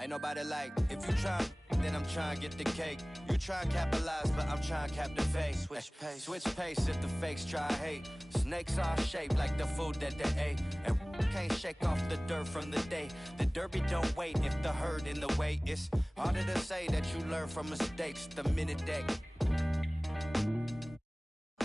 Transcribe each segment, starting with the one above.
Ain't nobody like, if you try, then I'm trying to get the cake. You try and capitalize, but I'm trying to cap the face. Switch pace if the fakes try hate. Snakes are shaped like the food that they ate. And can't shake off the dirt from the day. The derby don't wait if the herd in the way. It's harder to say that you learn from mistakes the minute that.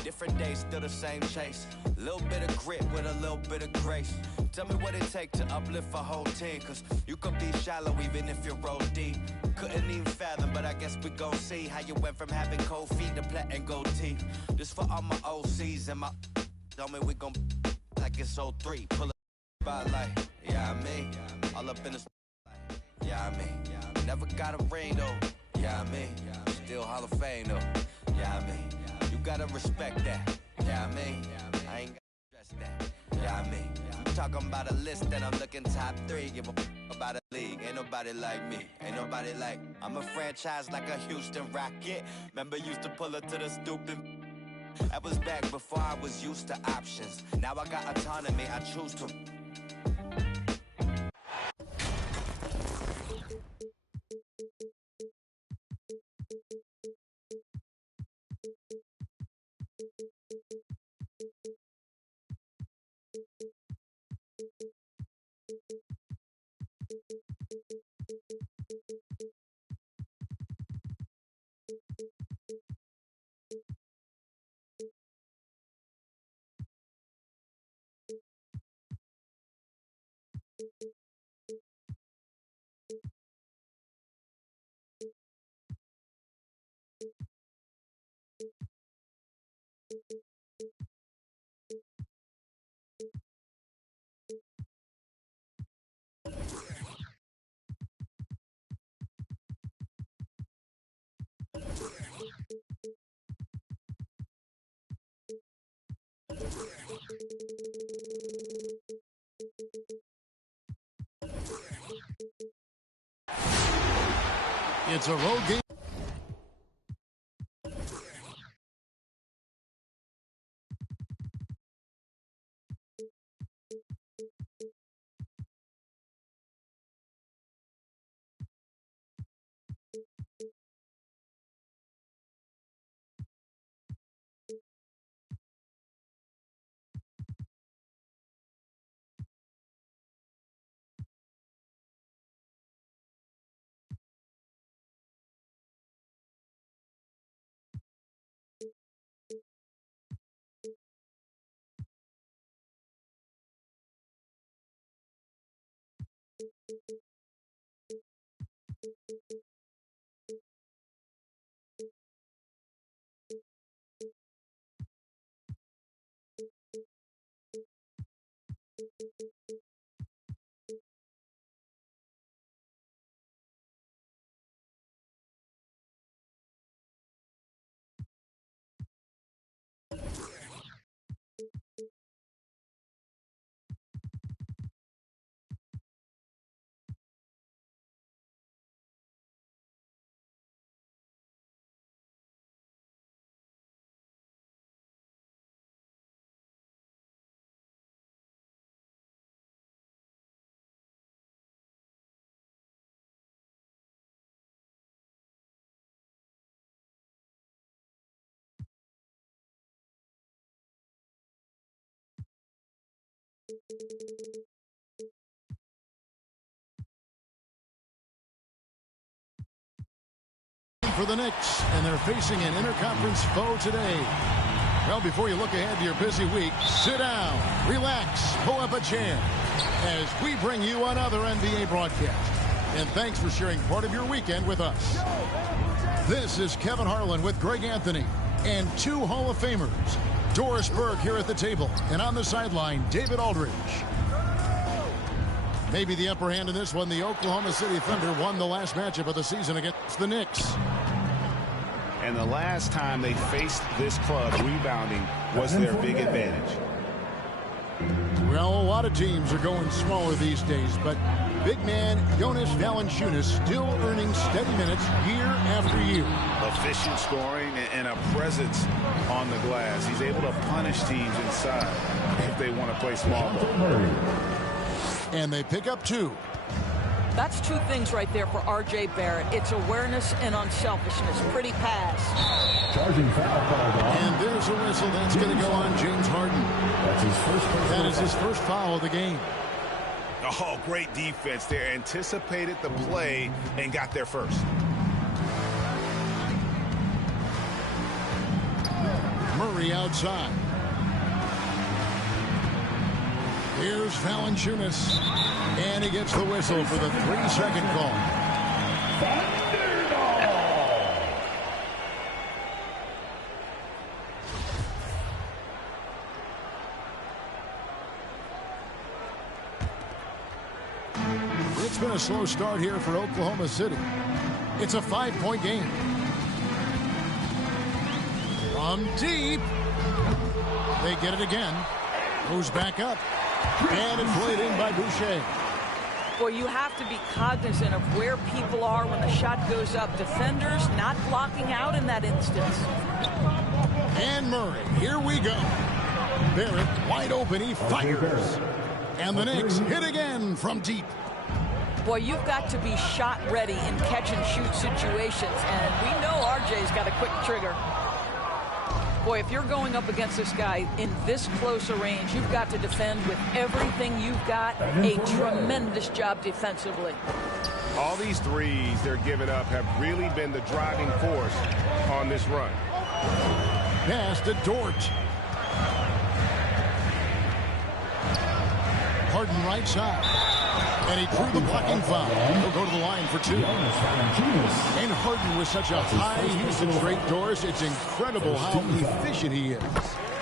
Different days, still the same chase. Little bit of grit with a little bit of grace. Tell me what it takes to uplift a whole team. Cause you could be shallow even if you roll deep. Couldn't even fathom, but I guess we gon' see how you went from having cold feet to platinum gold teeth. This for all my OCs and my tell me we gon' like it's 03. Pull a spotlight, yeah I mean. All up in the yeah I mean. Never got a ring though, yeah I mean. Still Hall of Fame though, yeah I mean. You gotta respect that, yeah I mean. I ain't gotta stress that, yeah I mean. I'm talking about a list that I'm looking top 3. Give a about a league, ain't nobody like me. Ain't nobody like, I'm a franchise like a Houston Rocket. Remember used to pull it to the stupid. That was back before I was used to options. Now I got autonomy, I choose to. It's a road game. For the Knicks, and they're facing an interconference foe today. Well, before you look ahead to your busy week, sit down, relax, pull up a chair as we bring you another NBA broadcast. And thanks for sharing part of your weekend with us. This is Kevin Harlan with Greg Anthony and 2 Hall of Famers. Doris Burke here at the table, and on the sideline, David Aldridge. Maybe the upper hand in this one, the Oklahoma City Thunder won the last matchup of the season against the Knicks. And the last time they faced this club, rebounding was their big advantage. Well, a lot of teams are going smaller these days, but big man Jonas Valanciunas still earning steady minutes year after year. Efficient scoring and a presence on the glass. He's able to punish teams inside if they want to play small ball. And they pick up 2. That's two things right there for R.J. Barrett. It's awareness and unselfishness. Pretty pass. Charging foul called on. And there's a whistle. That's going to go on James Harden. That's his first foul. That is his first foul of the game. Oh, great defense there. Anticipated the play and got there first. Murray outside. Here's Valanciunas. And he gets the whistle for the 3-second call. It's been a slow start here for Oklahoma City. It's a 5-point game. From deep. They get it again. Goes back up. And it's played in by Boucher. Boy, you have to be cognizant of where people are when the shot goes up. Defenders not blocking out in that instance. And Murray, here we go. Barrett wide open, he fires. And the Knicks hit again from deep. Boy, you've got to be shot ready in catch-and-shoot situations, and we know RJ's got a quick trigger. Boy, if you're going up against this guy in this close a range, you've got to defend with everything you've got. A tremendous job defensively. All these threes they're giving up have really been the driving force on this run. Pass to Dort. Harden right side. And he drew the blocking foul. He'll go to the line for 2. And Harden with such a high usage rate, Doris, it's incredible how efficient he is.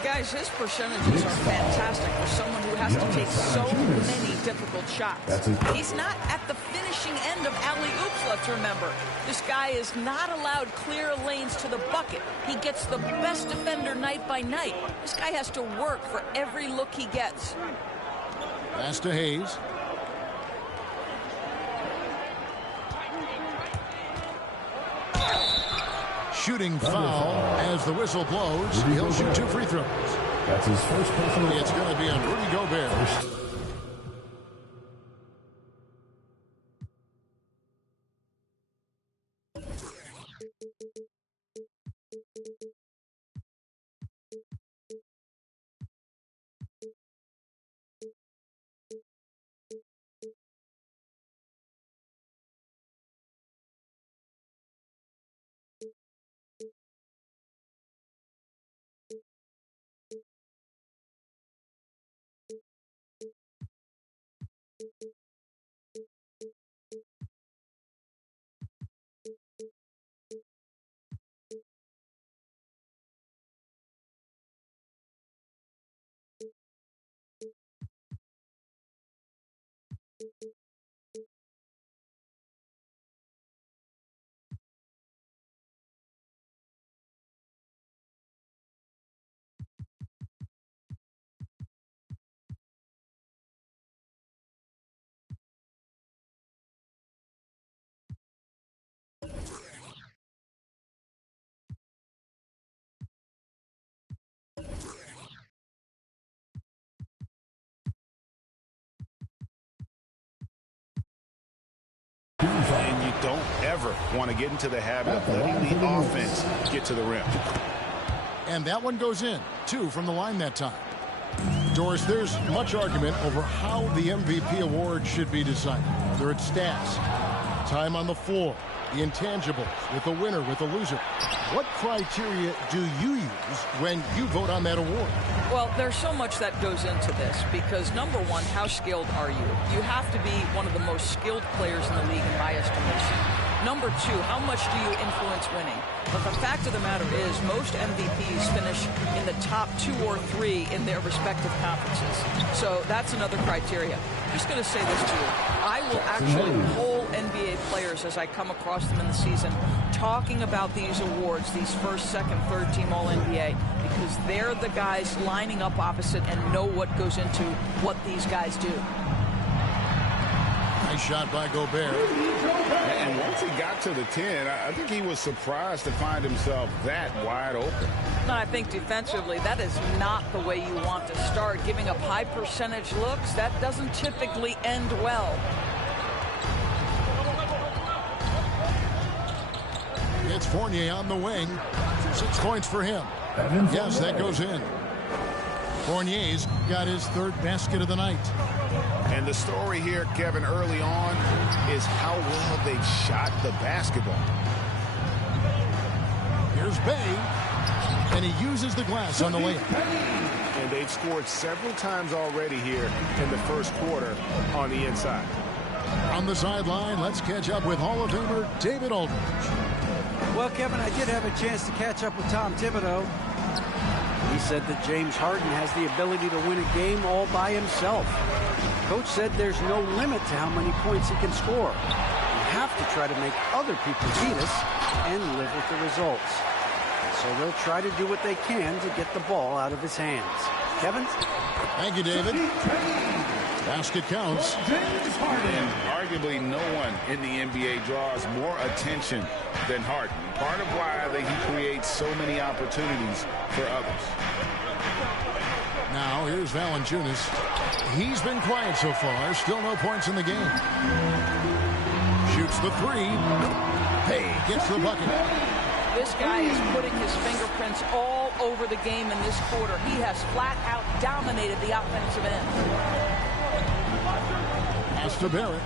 Guys, his percentages are fantastic for someone who has to take so many difficult shots. He's not at the finishing end of alley-oops, let's remember. This guy is not allowed clear lanes to the bucket. He gets the best defender night by night. This guy has to work for every look he gets. Pass to Hayes. Shooting foul as the whistle blows. He'll shoot 2 free throws. That's his first personal. It's going to be on Rudy Gobert. And you don't ever want to get into the habit of letting the offense get to the rim. And that one goes in. 2 from the line that time. Doris, there's much argument over how the MVP award should be decided. Whether it's stats, time on the floor, the intangibles, with the winner, with the loser. What criteria do you use when you vote on that award? Well, there's so much that goes into this because, number one, how skilled are you? You have to be one of the most skilled players in the league, in my estimation. Number 2, how much do you influence winning? But the fact of the matter is most MVPs finish in the top 2 or 3 in their respective conferences. So that's another criteria. I'm just going to say this to you. I will actually poll NBA players as I come across them in the season talking about these awards, these first, second, third team All-NBA, because they're the guys lining up opposite and know what goes into what these guys do. Nice shot by Gobert. And once he got to the 10, I think he was surprised to find himself that wide open. No, I think defensively, that is not the way you want to start. Giving up high percentage looks, that doesn't typically end well. It's Fournier on the wing. 6 points for him. Yes, that goes in. Fournier's got his 3rd basket of the night. And the story here, Kevin, early on is how well they've shot the basketball. Here's Bay, and he uses the glass on the layup. And they've scored several times already here in the first quarter on the inside. On the sideline, let's catch up with Hall of Famer David Aldridge. Well, Kevin, I did have a chance to catch up with Tom Thibodeau. He said that James Harden has the ability to win a game all by himself. Coach said there's no limit to how many points he can score. We have to try to make other people beat us and live with the results. So they'll try to do what they can to get the ball out of his hands. Kevin? Thank you, David. Basket counts. And arguably no one in the NBA draws more attention than Harden. Part of why he creates so many opportunities for others. Now here's Valanciunas. He's been quiet so far. Still no points in the game. Shoots the 3. Hey, gets the bucket. This guy is putting his fingerprints all over the game in this quarter. He has flat out dominated the offensive end. Pass to Barrett.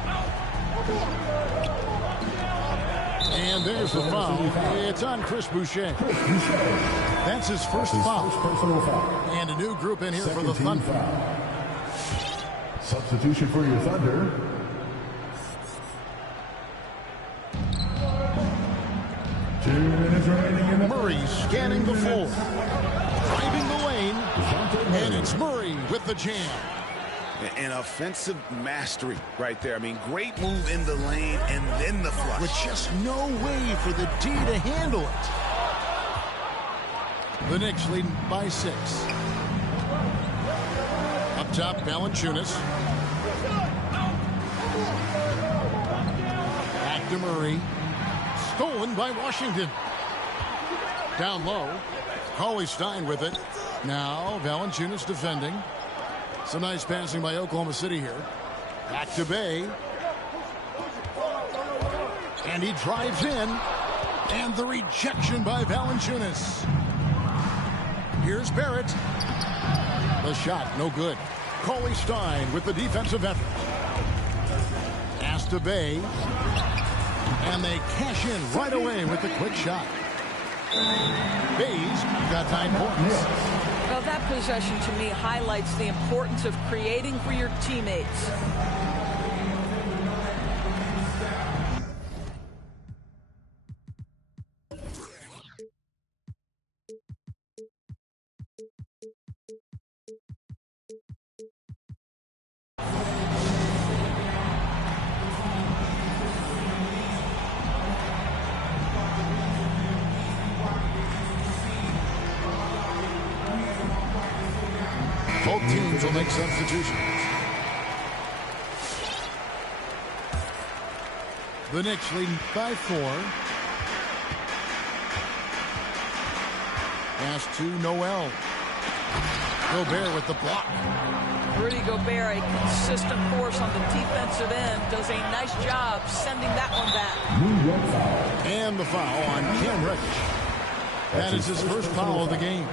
And there's the foul. It's on Chris Boucher. That's his first foul. And a new group in here for the Thunder. Substitution for your Thunder. Murray scanning the floor. Driving the lane. And it's Murray with the jam. An offensive mastery right there. I mean, great move in the lane and then the flush. With just no way for the D to handle it. The Knicks leading by 6. Up top, Valanciunas. Back to Murray. Stolen by Washington. Down low. Cauley Stein with it. Now Valanciunas defending. Some nice passing by Oklahoma City here. Back to Bay. And he drives in. And the rejection by Valanciunas. Here's Barrett. The shot, no good. Cauley Stein with the defensive effort. Pass to Bay. And they cash in right away with the quick shot. Bay's got 9 points. Well, that possession to me highlights the importance of creating for your teammates. Both teams will make substitutions. The Knicks leading by 4. Pass to Noel. Gobert with the block. Rudy Gobert, a consistent force on the defensive end, does a nice job sending that one back. And the foul on Cam Reddish. That is his first foul of the game.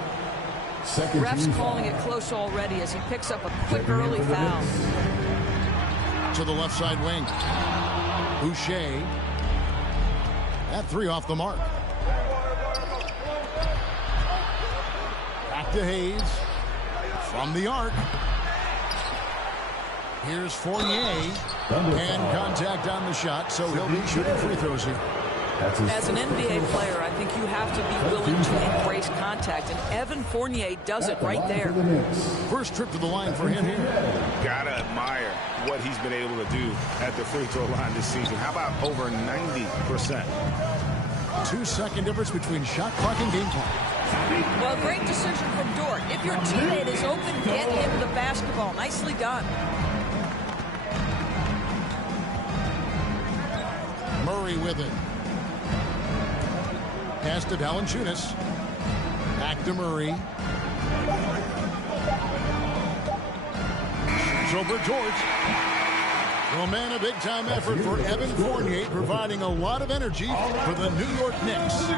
Refs calling it close already as he picks up a quick early foul. To the left side wing. Boucher. That 3 off the mark. Back to Hayes. From the arc. Here's Fournier. And contact on the shot, so he'll be shooting free throws here. As an NBA player, I think you have to be willing to embrace contact, and Evan Fournier does it right there. First trip to the line for him here. Gotta admire what he's been able to do at the free throw line this season. How about over 90%? 2-second difference between shot clock and game clock. Well, great decision from Dort. If your teammate is open, get him the basketball. Nicely done. Murray with it. Pass to Valanciunas. Back to Murray. Shoots over George. Well, man, a big-time effort for Evan Fournier, providing a lot of energy for the New York Knicks.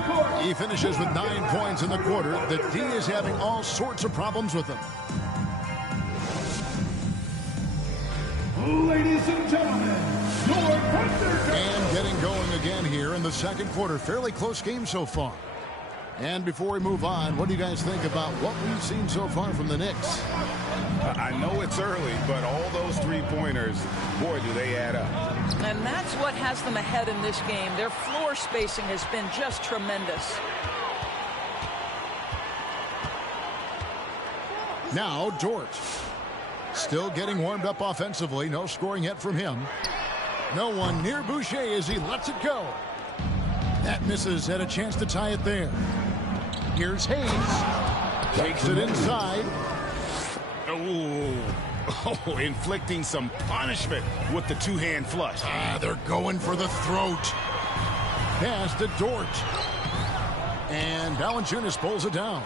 He finishes with 9 points in the quarter. The D is having all sorts of problems with him. Ladies and gentlemen, your Thunder. And getting going again here in the second quarter. Fairly close game so far. And before we move on, what do you guys think about what we've seen so far from the Knicks? I know it's early, but all those three-pointers, boy, do they add up. And that's what has them ahead in this game. Their floor spacing has been just tremendous. Now Dort. Still getting warmed up offensively. No scoring yet from him. No one near Boucher as he lets it go. That misses. Had a chance to tie it there. Here's Hayes. Takes it inside. Oh, inflicting some punishment with the two-hand flush. They're going for the throat. Pass to Dort. And Valanciunas pulls it down.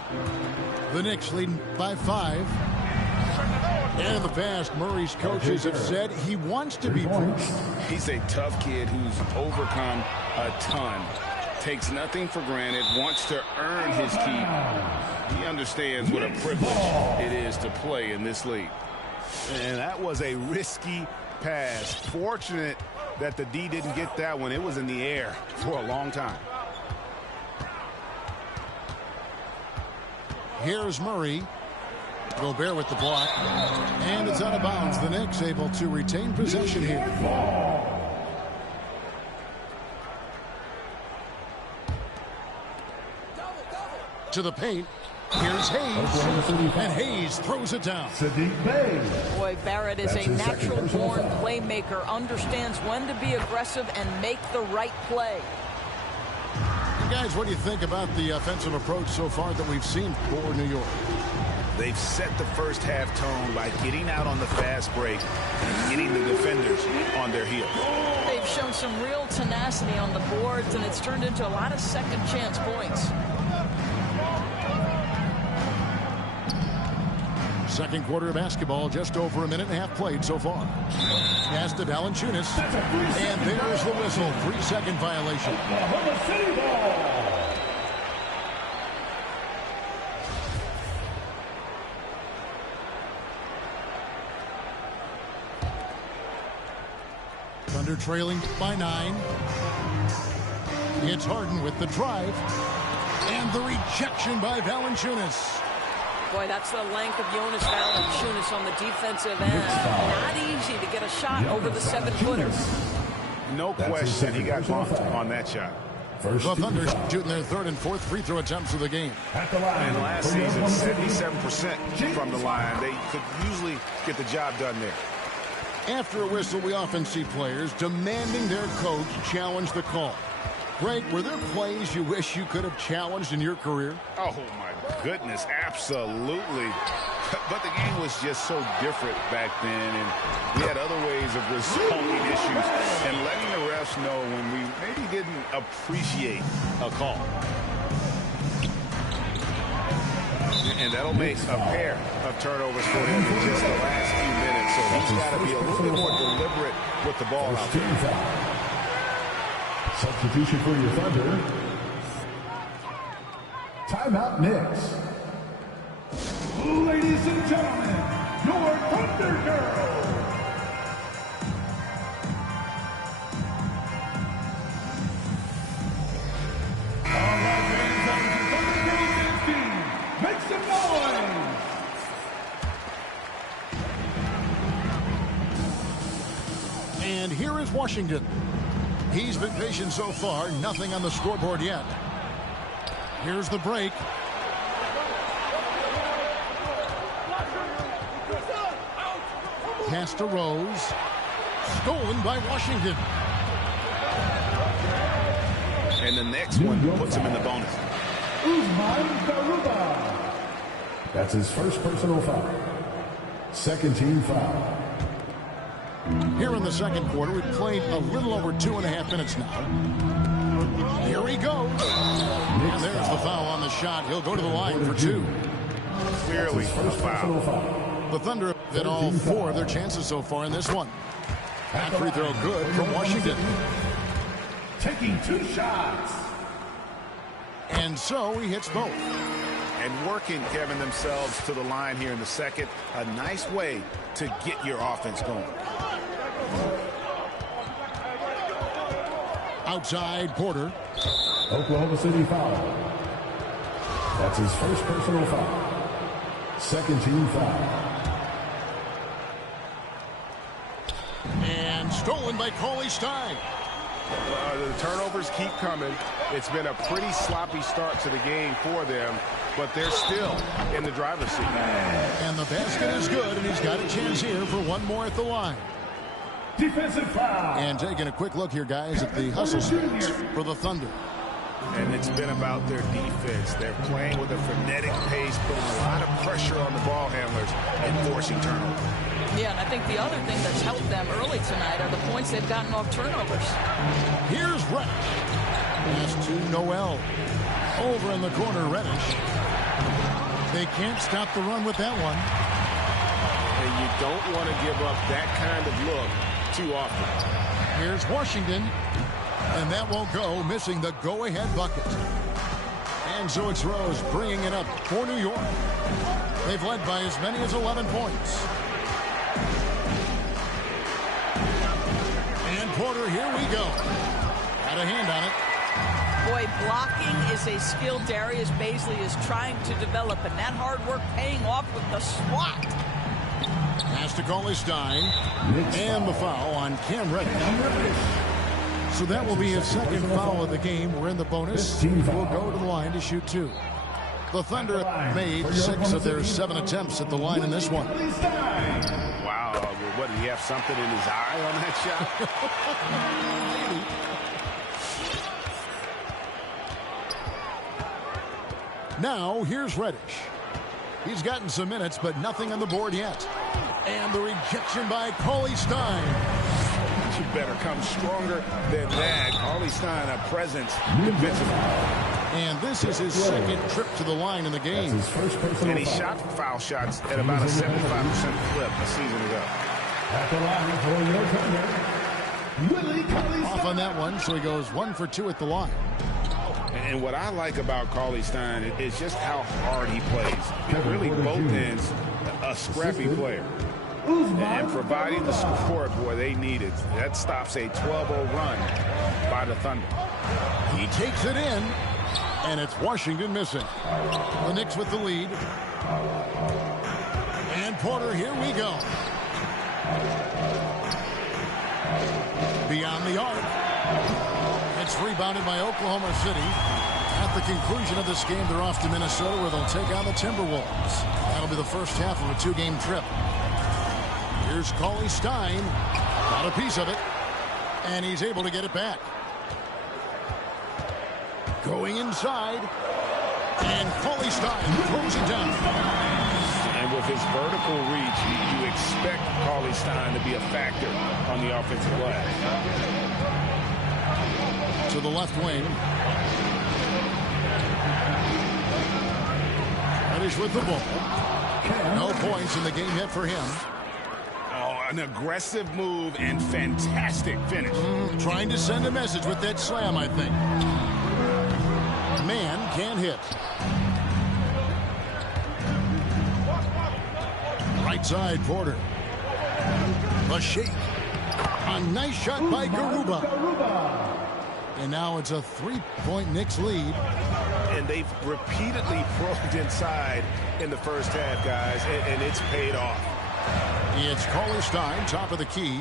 The Knicks leading by 5. And the pass, Murray's coaches have said he wants to be pushed. He's a tough kid who's overcome a ton. Takes nothing for granted, wants to earn his keep. He understands what a privilege it is to play in this league. And that was a risky pass. Fortunate that the D didn't get that one. It was in the air for a long time. Here's Murray. Gobert with the block. And it's out of bounds. The Knicks able to retain possession here. To the paint. Here's Hayes. And Hayes throws it down. Boy, Barrett is a natural-born playmaker. Understands when to be aggressive and make the right play. Guys, what do you think about the offensive approach so far that we've seen for New York? They've set the first half tone by getting out on the fast break and getting the defenders on their heels. They've shown some real tenacity on the boards, and it's turned into a lot of second chance points. Second quarter of basketball, just over a minute and a half played so far. Pass to Valanciunas. And there's the whistle. 3-second violation. Thunder trailing by 9. It's Harden with the drive. And the rejection by Valanciunas. Boy, that's the length of Jonas Valanciunas on the defensive end. Not easy to get a shot over the 7-footer. No question, he got bumped on that shot. The Thunder shooting their 3rd and 4th free throw attempts of the game. And last season, 77% from the line. They could usually get the job done there. After a whistle, we often see players demanding their coach challenge the call. Greg, were there plays you wish you could have challenged in your career? Oh, my goodness, absolutely. But the game was just so different back then, and we had other ways of resolving issues and letting the refs know when we maybe didn't appreciate a call. And that'll make a pair of turnovers for him in just the last few minutes, so he's got to be a little bit more deliberate with the ball out there. Substitution for your Thunder. Timeout Knicks. Ladies and gentlemen, your Thunder Girl. All right, fans, on to Thunder Girl 15. Make some noise. And here is Washington. He's been patient so far. Nothing on the scoreboard yet. Here's the break. Pass to Rose. Stolen by Washington. And the next one puts him in the bonus. That's his first personal foul. Second team foul. Here in the second quarter, we've played a little over 2.5 minutes now. Here he goes. And there's the foul on the shot. He'll go to the line for 2. Clearly a foul. The Thunder have hit all 4 of their chances so far in this one. That free throw good from Washington. Taking 2 shots. And so he hits both. And working, Kevin, themselves to the line here in the second. A nice way to get your offense going. Outside, Porter. Oklahoma City foul. That's his first personal foul. Second team foul. And stolen by Cauley Stein. The turnovers keep coming. It's been a pretty sloppy start to the game for them, but they're still in the driver's seat. And the basket is good, and he's got a chance here for one more at the line. Defensive foul. And taking a quick look here, guys, at the hustle stats for the Thunder. And it's been about their defense. They're playing with a frenetic pace, putting a lot of pressure on the ball handlers and forcing turnovers. Yeah, and I think the other thing that's helped them early tonight are the points they've gotten off turnovers. Here's Reddish. Pass to Noel. Over in the corner, Reddish. They can't stop the run with that one. And you don't want to give up that kind of look too often. Here's Washington. And that won't go, missing the go-ahead bucket. And so it's Rose bringing it up for New York. They've led by as many as 11 points. And Porter, here we go. Got a hand on it. Boy, blocking is a skill Darius Baisley is trying to develop, and that hard work paying off with the swat. Pass to Cauley Stein. And the foul on Cam Reddish. So that will be his second foul of the game. We're in the bonus. We'll go to the line to shoot 2. The Thunder made 6 of their 7 attempts at the line in this one. Wow. What, did he have something in his eye on that shot? Now, here's Reddish. He's gotten some minutes, but nothing on the board yet. And the rejection by Cauley Stein. You better come stronger than that. Cauley Stein, a presence defensively. And this is his second trip to the line in the game. And he shot foul shots at about a 75% clip a season ago. At the line for your Thunder, Off on that one, so he goes 1 for 2 at the line. And what I like about Cauley Stein is just how hard he plays. Really, both ends, a scrappy player. And providing the support, boy, they needed. That stops a 12-0 run by the Thunder. He takes it in, and it's Washington missing. The Knicks with the lead. And Porter, here we go. Beyond the arc. It's rebounded by Oklahoma City. At the conclusion of this game, they're off to Minnesota, where they'll take on the Timberwolves. That'll be the first half of a 2-game trip. Here's Cauley Stein. Got a piece of it. And he's able to get it back. Going inside. And Cauley Stein throws it down. And with his vertical reach, you expect Cauley Stein to be a factor on the offensive glass. To the left wing. Reddish with the ball. No points in the game yet for him. An aggressive move and fantastic finish. Trying to send a message with that slam, I think. Man can't hit. Right side, Porter. The shake. A nice shot by Garuba. And now it's a 3-point Knicks lead. And they've repeatedly probed inside in the first half, guys, and it's paid off. It's Cauley Stein, top of the key.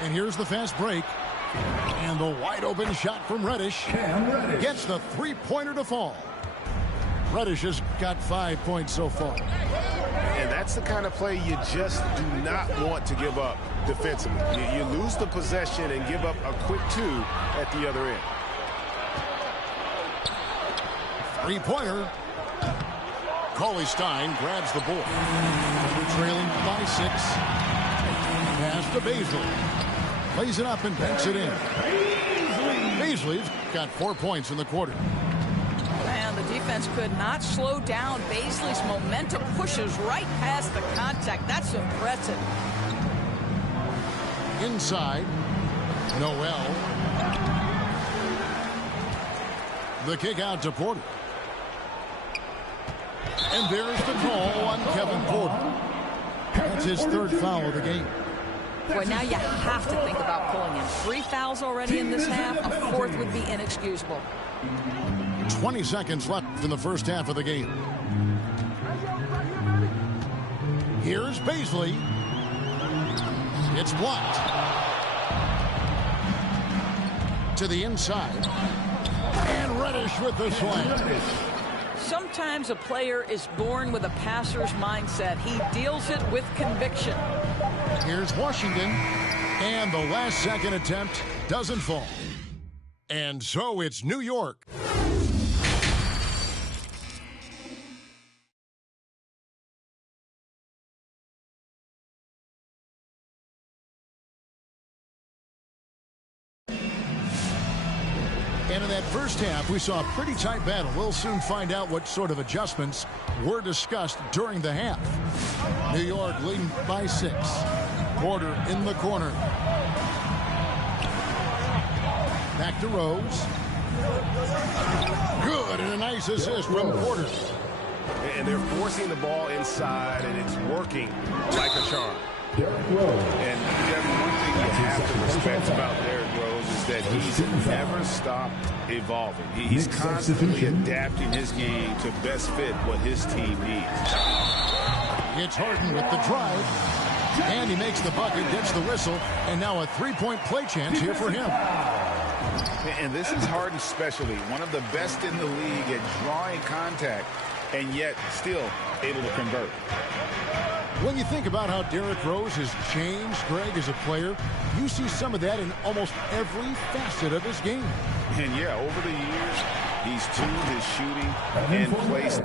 And here's the fast break. And the wide open shot from Reddish. Gets the 3-pointer to fall. Reddish has got 5 points so far. And that's the kind of play you just do not want to give up defensively. You lose the possession and give up a quick 2 at the other end. 3-pointer. Cauley Stein grabs the board. They're trailing by 6. Pass to Baisley. Plays it up and banks it in. Baisley's got 4 points in the quarter. Man, the defense could not slow down. Baisley's momentum pushes right past the contact. That's impressive. inside. Noel. The kick out to Porter. And there's the call on Kevin Porter. That's his third foul of the game. Boy, now you have to think about pulling him. 3 fouls already in this half. A fourth would be inexcusable. 20 seconds left in the first half of the game. Here's Baisley. It's blocked. To the inside. And Reddish with the slam. Sometimes a player is born with a passer's mindset. He deals it with conviction. Here's Washington. And the last second attempt doesn't fall. And so it's New York. And in that first half, we saw a pretty tight battle. We'll soon find out what sort of adjustments were discussed during the half. New York leading by 6. Porter in the corner. Back to Rose. Good, and a nice assist from Porter. And they're forcing the ball inside, and it's working like a charm. And Jeff, one thing you have to respect about Derrick Rose is that he's never stopped evolving. He's constantly adapting his game to best fit what his team needs. It's Harden with the drive. And he makes the bucket, gets the whistle, and now a three-point play chance here for him. And this is Harden's specialty, one of the best in the league at drawing contact, and yet still able to convert. When you think about how Derrick Rose has changed, Greg, as a player, you see some of that in almost every facet of his game. And yeah, over the years, he's tuned his shooting and placed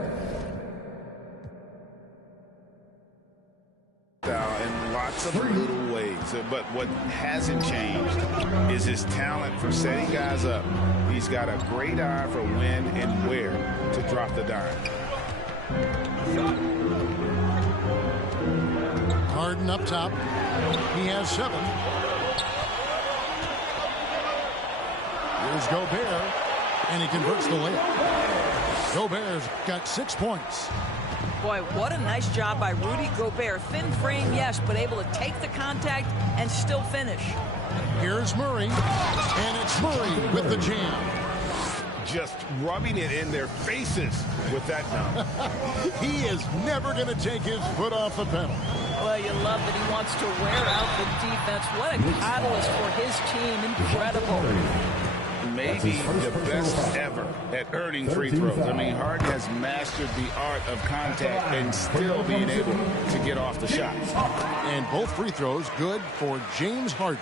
in lots of little ways. But what hasn't changed is his talent for setting guys up. He's got a great eye for when and where to drop the dime. Harden up top. He has 7. Here's Gobert, and he converts the layup. Gobert's got 6 points. Boy, what a nice job by Rudy Gobert. Thin frame, yes, but able to take the contact and still finish. Here's Murray, and it's Murray with the jam. Just rubbing it in their faces with that dunk. He is never going to take his foot off the pedal. Well, you love that he wants to wear out the defense. What a catalyst for his team. Incredible. Maybe the best ever at earning free throws. I mean, Harden has mastered the art of contact and still being able to get off the shots. And both free throws good for James Harden.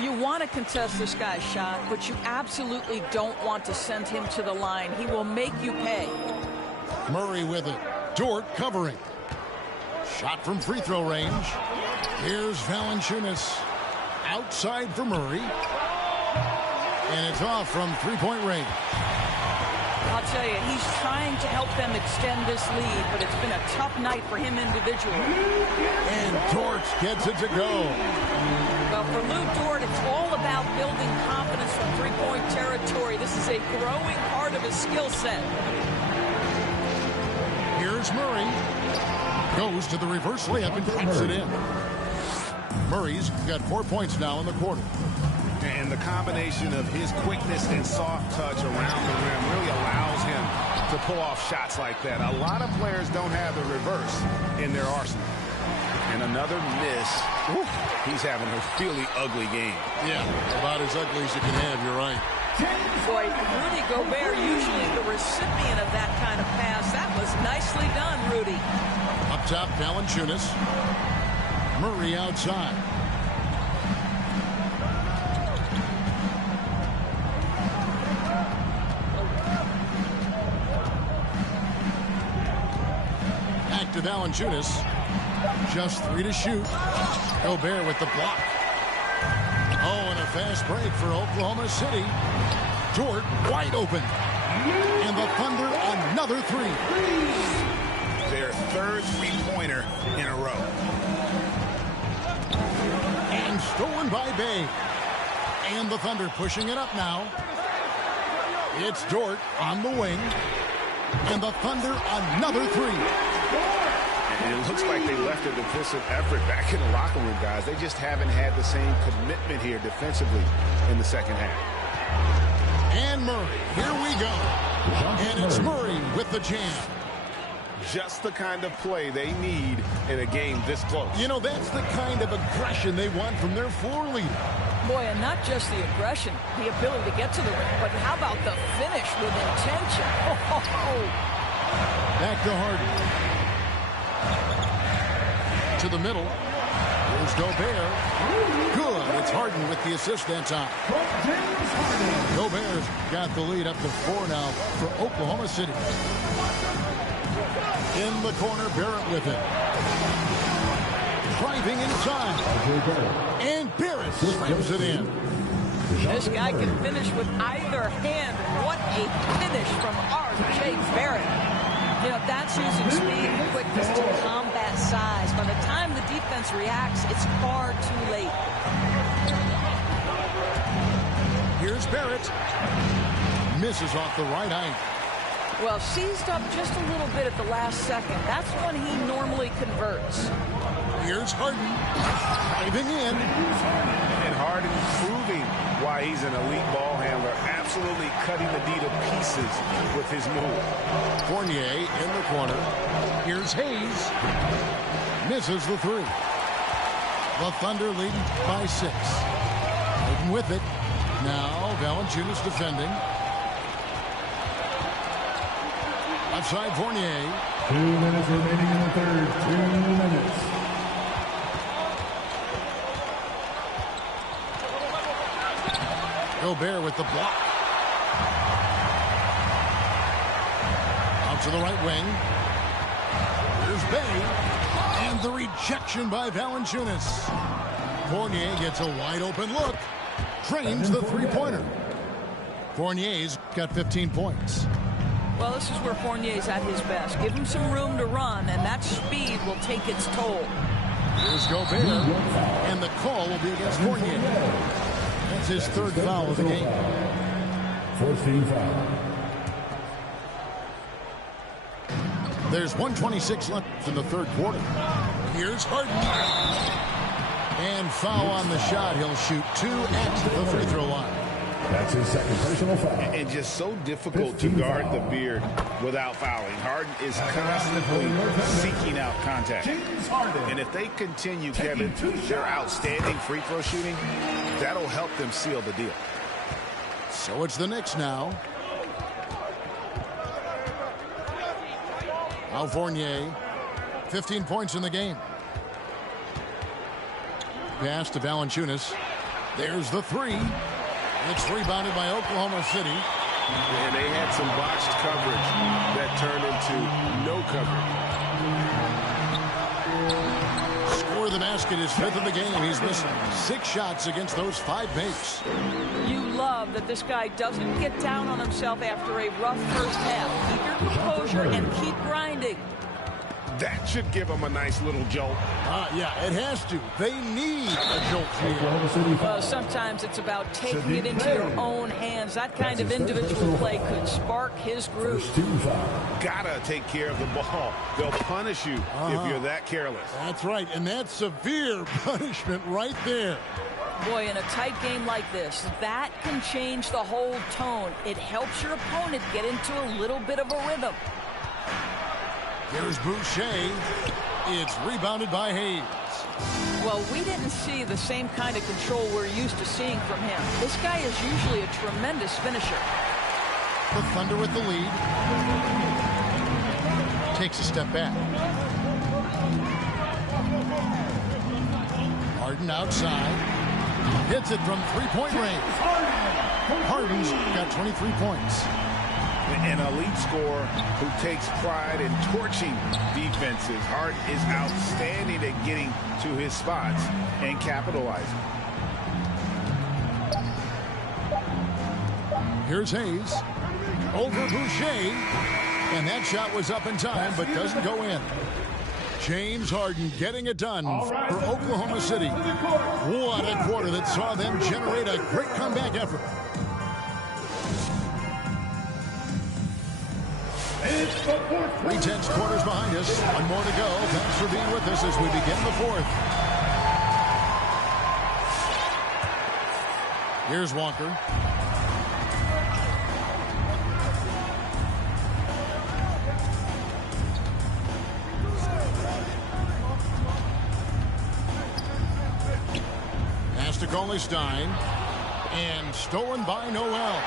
You want to contest this guy's shot, but you absolutely don't want to send him to the line. He will make you pay. Murray with it. Dort covering. Shot from free throw range. Here's Valanciunas. Outside for Murray. And it's off from three-point range. I'll tell you, he's trying to help them extend this lead, but it's been a tough night for him individually. And Dort gets it to go. Well, for Lou Dort, it's all about building confidence from three-point territory. This is a growing part of his skill set. Here's Murray. Goes to the reverse layup and puts it in. Murray's got 4 points now in the quarter. And the combination of his quickness and soft touch around the rim really allows him to pull off shots like that. A lot of players don't have the reverse in their arsenal. And another miss. Ooh, he's having a really ugly game. Yeah, about as ugly as you can have, you're right. Boy, Rudy Gobert, usually the recipient of that kind of pass. That was nicely done, Rudy. Up top, Valanciunas. Murray outside. Back to Valanciunas. Just 3 to shoot. Gobert with the block. Oh, and a fast break for Oklahoma City. Dort wide open. And the Thunder another 3. Their third three-pointer in a row. And stolen by Bay. And the Thunder pushing it up now. It's Dort on the wing. And the Thunder another three. And it looks like they left a defensive effort back in the locker room, guys. They just haven't had the same commitment here defensively in the second half. And Murray, here we go. And it's Murray with the jam. Just the kind of play they need in a game this close. You know, that's the kind of aggression they want from their floor leader. Boy, and not just the aggression, the ability to get to the rim, but how about the finish with intention? Back to Harden. To the middle. Here's Gobert. Good. It's Harden with the assist that time. Gobert's got the lead up to 4 now for Oklahoma City. In the corner, Barrett with it. Driving inside. And Barrett slams it in. This guy can finish with either hand. What a finish from R.J. Barrett. You know, that's using speed and quickness to combat size. By the time the defense reacts, it's far too late. Here's Barrett. Misses off the right eye. Well, seized up just a little bit at the last second. That's when he normally converts. Here's Harden. Driving in. And Harden proving why he's an elite ball handler. Absolutely cutting the D to pieces with his move. Fournier in the corner. Here's Hayes. Misses the three. The Thunder leading by 6. Harden with it. Now Valanciunas defending. Outside Fournier. 2 minutes remaining in the third. 2 minutes. Gobert with the block. Out to the right wing. Here's Bay. And the rejection by Valanciunas. Fournier gets a wide open look. Drains the three-pointer. Fournier's got 15 points. Well, this is where Fournier's at his best. Give him some room to run, and that speed will take its toll. Here's Gobert, and the call will be against Fournier. That's his third foul of the game. 14 foul. There's 1:26 left in the third quarter. Here's Harden. And foul on the shot. He'll shoot 2 at the free throw line. That's his second personal foul. And just so difficult to guard the beard without fouling. Harden is constantly seeking out contact. And if they continue, Kevin, their outstanding free throw shooting, that'll help them seal the deal. So it's the Knicks now. Al Fournier, 15 points in the game. Pass to Valanciunas. There's the three. It's rebounded by Oklahoma City. And they had some botched coverage that turned into no coverage. Score the basket is 5th of the game. He's missed 6 shots against those 5 makes. You love that this guy doesn't get down on himself after a rough first half. Keep your composure and keep grinding. That should give them a nice little jolt. Yeah, it has to. They need a jolt here. Well, sometimes it's about taking it into your own hands. That kind of individual play could spark his groove. Gotta take care of the ball. They'll punish you if you're that careless. That's right, and that's severe punishment right there. Boy, in a tight game like this, that can change the whole tone. It helps your opponent get into a little bit of a rhythm. Here's Boucher. It's rebounded by Hayes. Well, we didn't see the same kind of control we're used to seeing from him. This guy is usually a tremendous finisher. The Thunder with the lead. Takes a step back. Harden outside. Hits it from three-point range. Harden's got 23 points. An elite scorer who takes pride in torching defenses. Harden is outstanding at getting to his spots and capitalizing. Here's Hayes. Over Boucher. And that shot was up in time, but doesn't go in. James Harden getting it done for Oklahoma City. What a quarter that saw them generate a great comeback effort. Three-tenths quarters behind us. One more to go. Thanks for being with us as we begin the fourth. Here's Walker. Only Stein, and stolen by Noel.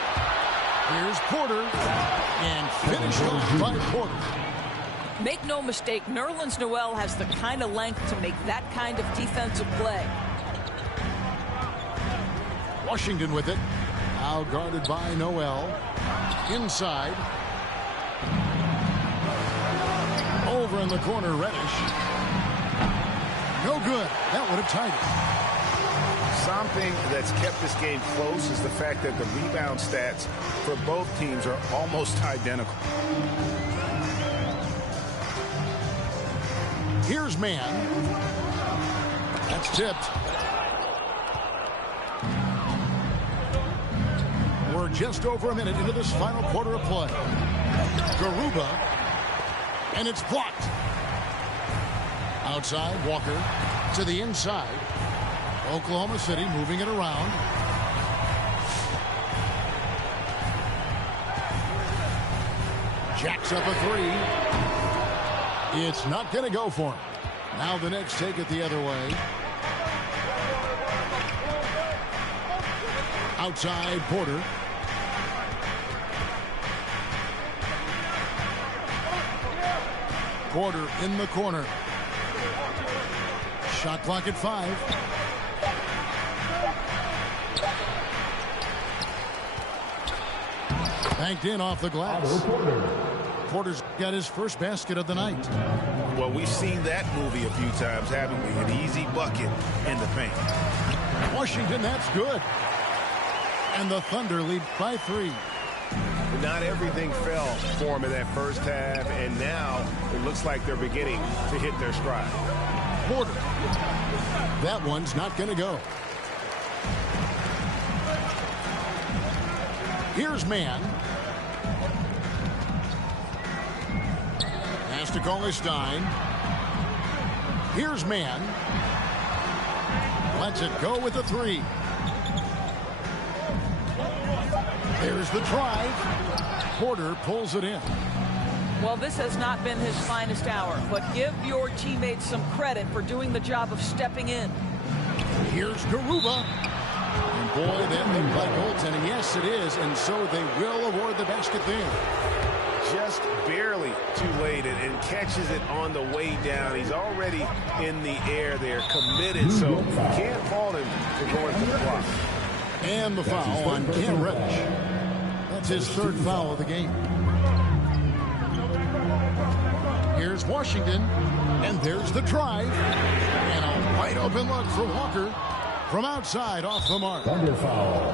Here's Porter, and finished off by Porter. Make no mistake, Nerlens Noel has the kind of length to make that kind of defensive play. Washington with it. Now guarded by Noel. Inside. Over in the corner, Reddish. No good. That would have tied it. Something that's kept this game close is the fact that the rebound stats for both teams are almost identical. Here's Mann. That's tipped. We're just over a minute into this final quarter of play. Garuba. And it's blocked. Outside, Walker to the inside. Oklahoma City moving it around. Jacks up a three. It's not going to go for him. Now the Knicks take it the other way. Outside, Porter. Porter in the corner. Shot clock at 5. Banked in off the glass. Porter's got his first basket of the night. Well, we've seen that movie a few times, haven't we? An easy bucket in the paint. Washington, that's good. And the Thunder lead by 3. Not everything fell for them in that first half, and now it looks like they're beginning to hit their stride. Porter. That one's not going to go. Here's Mann. Pass to Stein. Here's Mann. Lets it go with the 3. There's the drive. Porter pulls it in. Well, this has not been his finest hour, but give your teammates some credit for doing the job of stepping in. Here's Garuba. And boy, that looked like goaltending. Yes, it is, and so they will award the basket there. Just barely too late and catches it on the way down. He's already in the air there, committed, so can't fault him for going for the block. And the foul on Cam Reddish. That's his 3rd foul of the game. Here's Washington, and there's the drive. And a wide open look for Walker from outside off the mark. Thunder foul.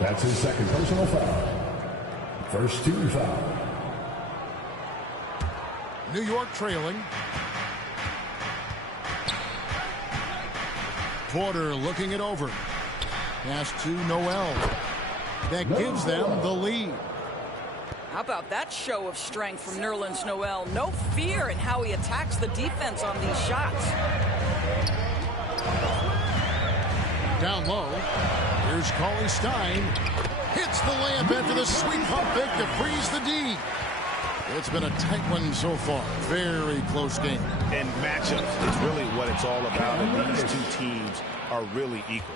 That's his 2nd personal foul. First team foul. New York trailing. Porter looking it over. Pass to Noel. That gives them the lead. How about that show of strength from Nerlens Noel? No fear in how he attacks the defense on these shots. Down low. Here's Stein. Hits the layup after the sweet pump fake to freeze the D. It's been a tight one so far. Very close game. And matchups is really what it's all about. And these two teams are really equal.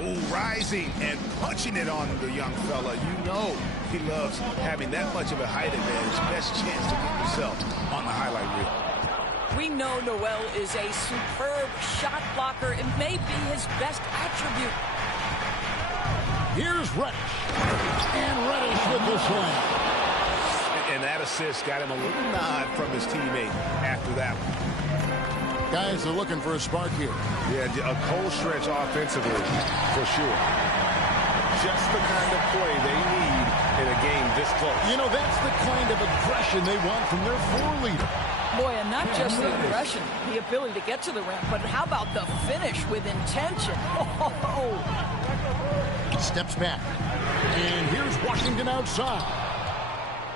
Ooh, rising and punching it on the young fella. You know he loves having that much of a height advantage. Best chance to get yourself on the highlight reel. We know Noel is a superb shot blocker. It may be his best attribute. Here's Reddish. And Reddish with the slam. And that assist got him a little nod from his teammate after that one. Guys are looking for a spark here. Yeah, a cold stretch offensively, for sure. Just the kind of play they need in a game this close. You know, that's the kind of aggression they want from their floor leader. Boy, and not just the aggression, the ability to get to the rim, but how about the finish with intention? Oh. Steps back. And here's Washington outside.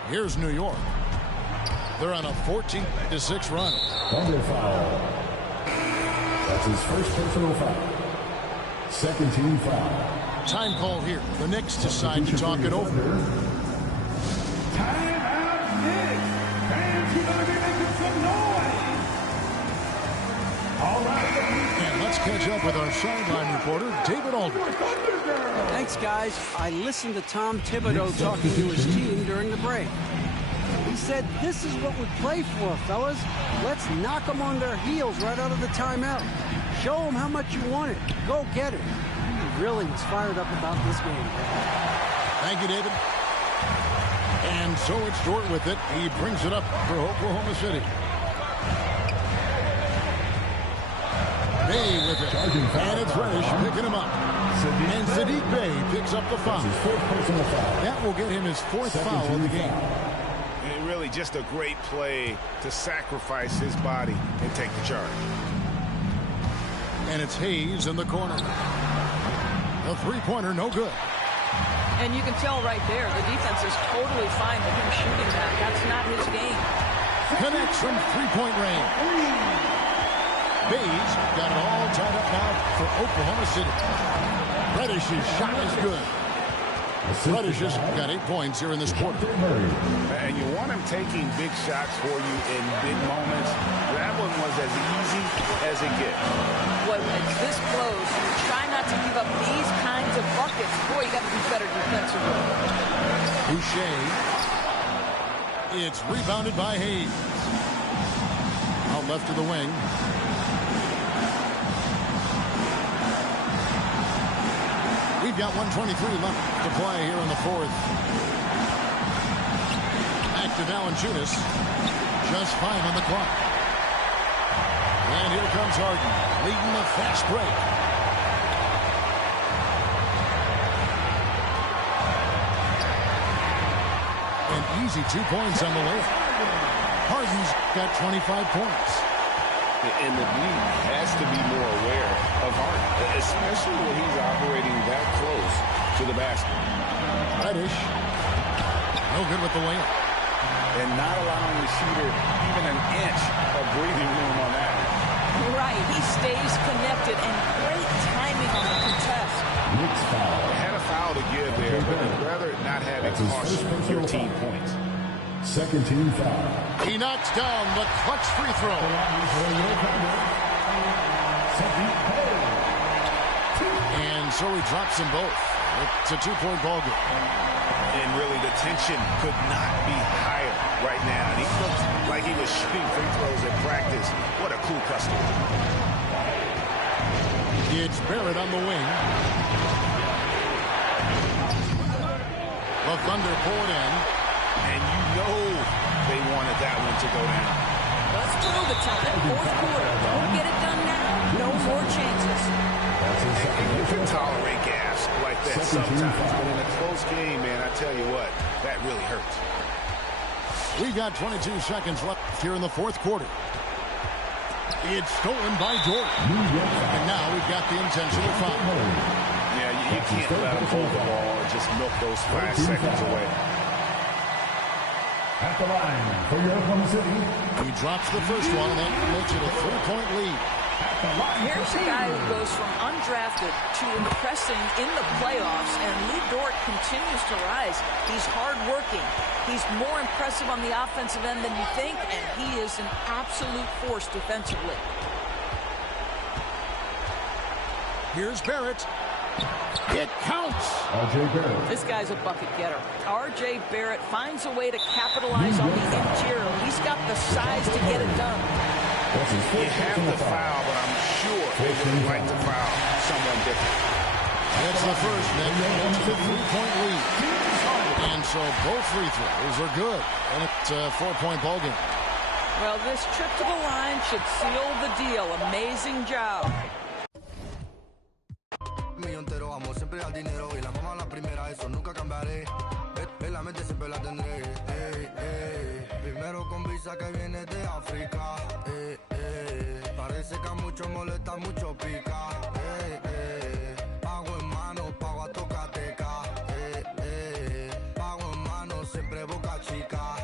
Here's New York. They're on a 14-6 run. Under foul. That's his first personal foul. Second team foul. Time call here. The Knicks decide to talk it over. Time out, Knicks. Fans, you better be making some noise. All right. And let's catch up with our sideline reporter, David Aldridge. Thanks, guys. I listened to Tom Thibodeau talking to his team during the break. He said, this is what we play for, fellas. Let's knock them on their heels right out of the timeout. Show them how much you want it. Go get it. He really was fired up about this game. Thank you, David. And so it's Dort with it. He brings it up for Oklahoma City. Bay with it. And it's Reddish picking him up. And Sadiq Bey picks up the foul. That will get him his fourth foul of the game. And really just a great play to sacrifice his body and take the charge. And it's Hayes in the corner. A three-pointer, no good. And you can tell right there, the defense is totally fine with him shooting that. That's not his game. Connects from three-point range. Bayes got it all tied up now for Oklahoma City. Reddish's shot is good. Reddish has got 8 points here in this quarter. And you want him taking big shots for you in big moments. That one was as easy as it gets. When it's this close, you try not to give up these kinds of buckets. Boy, you got to be better defensively. Boucher. It's rebounded by Hayes. Out left of the wing. We've got 1:23 left to play here in the fourth. Back to Valanciunas. Just 5 on the clock. And here comes Harden, leading the fast break. An easy 2 points on the layup. Harden's got 25 points. And the league has to be more aware of Harden, especially when he's operating that close to the basket. Reddish. No good with the layup. And not allowing the shooter even an inch of breathing room on that. Right, he stays connected, and great timing on the contest. They had a foul to give there, but I'd rather not have it cost your team points. Second team foul. He knocks down the clutch free throw. And so he drops them both. It's a 2-point ball game. And really, the tension could not be higher right now. And he looked like he was shooting free throws at practice. What a cool customer. It's Barrett on the wing. The Thunder pull it in. And you know they wanted that one to go down. Let's throw the time. Fourth quarter. Don't get it done now. No more chances. You can tolerate gas like that sometimes, but in a close game, man, I tell you what, that really hurts. We got 22 seconds left here in the fourth quarter. It's stolen by Dort. And now we've got the intentional foul. Yeah, you can't let him hold the ball and just milk those 5 seconds away. At the line for your Oklahoma City. He drops the first one, and that makes it a 3-point lead. Here's a guy who goes from undrafted to impressing in the playoffs, and Lou Dort continues to rise. He's hardworking. He's more impressive on the offensive end than you think, and he is an absolute force defensively. Here's Barrett. It counts. R.J. Barrett. This guy's a bucket getter. R.J. Barrett finds a way to capitalize on the interior. He's got the size to get it done. You have the foul, but I'm sure they would like to foul someone different. That's the first, Nick. Into the 3-point lead. And so both free throws are good. And it's a 4-point ball game. Well, this trip to the line should seal the deal. Amazing job. Siempre al dinero y la mamá la primera, eso nunca cambiaré. En la mente siempre la tendré, Primero con visa que viene de África, Parece que a muchos molesta, mucho pica, Pago en mano, pago a tocateca, Pago en mano, siempre boca chica,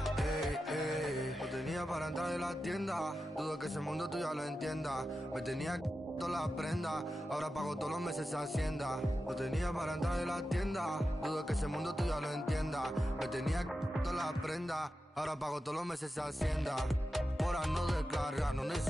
No tenía para entrar en la tienda, dudo que ese mundo tú ya lo entiendas. Me tenía todas las prendas, ahora pago todos los meses esa hacienda. No tenía para entrar en la tienda, dudo que ese mundo tú ya lo entiendas. Me tenía todas las prendas, ahora pago todos los meses esa hacienda. Por no declarar, no necesito